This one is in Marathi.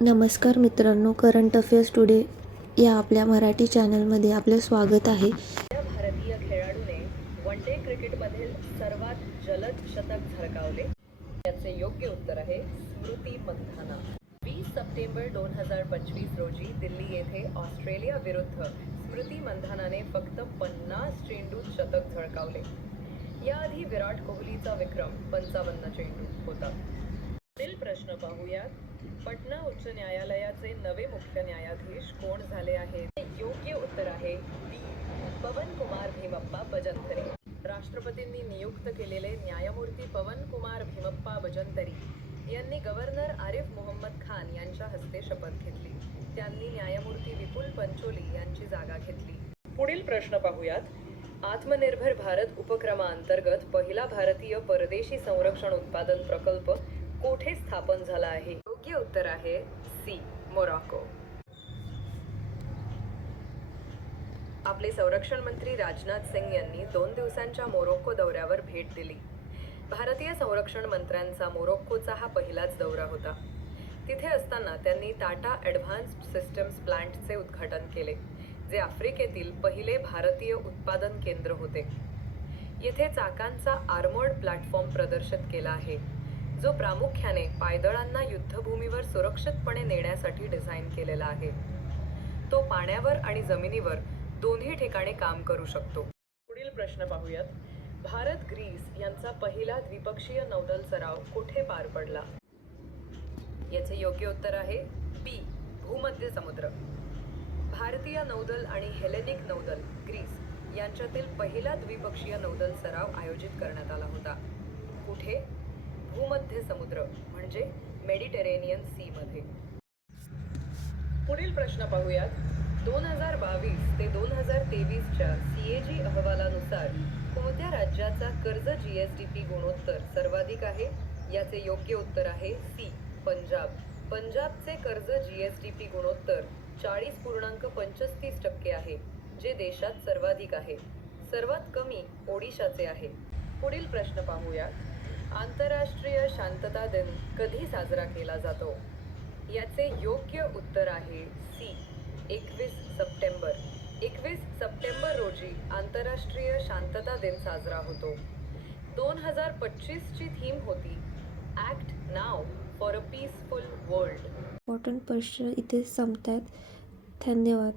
नमस्कार मित्रांनो, करंट अफेअर्स टुडे या आपल्या मराठी चॅनलमध्ये आपले स्वागत आहे. भारतीय खेळाडूने वन डे क्रिकेटमधील सर्वात जलद शतक झळकावले? याचे योग्य उत्तर आहे स्मृती मंधाना. 20 सप्टेंबर 2025 रोजी दिल्ली येथे ऑस्ट्रेलिया विरुद्ध स्मृती मंधानाने फक्त 50 चेंडूत शतक झळकावले. याआधी विराट कोहलीचा विक्रम 55 चेंडूत होता. पुढील प्रश्न पाहूयात. पटना उच्च न्यायालयाचे नवे मुख्य न्यायाधीश कोण झाले आहेत? योग्य उत्तर आहे बी. पवन कुमार भीमप्पा बजंतरी. राष्ट्रपतींनी नियुक्त केलेले न्यायमूर्ती पवन कुमार भीमप्पा बजंतरी यांनी गव्हर्नर आरिफ मोहम्मद खान यांच्या हस्ते शपथ घेतली. त्यांनी न्यायमूर्ती विपुल पंचोली यांची जागा घेतली. पुढील प्रश्न पाहूयात. आत्मनिर्भर भारत उपक्रमाअंतर्गत पहिला भारतीय परदेशी संरक्षण उत्पादन प्रकल्प कोठे स्थापन झाला आहे? योग्य उत्तर आहे सी. मोरॉको. आपले संरक्षण मंत्री राजनाथ सिंग यांनी 2 दिवसांच्या मोरोक्को दौऱ्यावर भेट दिली. भारतीय संरक्षण मंत्र्यांचा मोरोक्कोचा हा पहिलाच दौरा होता. तिथे असताना त्यांनी टाटा ॲडव्हान्स्ड सिस्टम्स प्लांटचे उद्घाटन केले, जे आफ्रिकेतील पहिले भारतीय उत्पादन केंद्र होते. येथे चाकांचा आर्मर्ड प्लॅटफॉर्म प्रदर्शित केला आहे, जो प्रामुख्याने पायदळांना युद्धभूमीवर सुरक्षितपणे नेण्यासाठी डिझाईन केलेला आहे. तो पाण्यावर आणि जमिनीवर दोन्ही ठिकाणी काम करू शकतो. पुढील प्रश्न पाहूयात. भारत ग्रीस यांचा पहिला द्विपक्षीय नौदल सराव कुठे पार पडला? याचे योग्य उत्तर आहे बी. भूमध्य समुद्र. भारतीय नौदल आणि हेलेनिक नौदल ग्रीस यांच्यातील पहिला द्विपक्षीय नौदल सराव आयोजित करण्यात आला होता. कुठे? भूमध्य समुद्र म्हणजे मेडिटेरेनियन सी मध्ये. पुढील प्रश्न पाहूयात. 2022 ते 2023च्या CAG अहवालानुसार कोणत्या राज्याचा कर्ज GSDP गुणोत्तर सर्वाधिक आहे? याचे योग्य उत्तर आहे सी. पंजाब. पंजाबचे कर्ज GSDP गुणोत्तर 40.35% आहे, जे देशात सर्वाधिक आहे. सर्वात कमी ओडिशाचे आहे. पुढील प्रश्न पाहूयात. आंतरराष्ट्रीय शांतता दिन कधी साजरा केला जातो? याचे योग्य उत्तर आहे सी. 21 सप्टेंबर. 21 सप्टेंबर रोजी आंतरराष्ट्रीय शांतता दिन साजरा होतो. 2025 ची थीम होती act now for a peaceful world. Important प्रश्न इथे संपतात. धन्यवाद.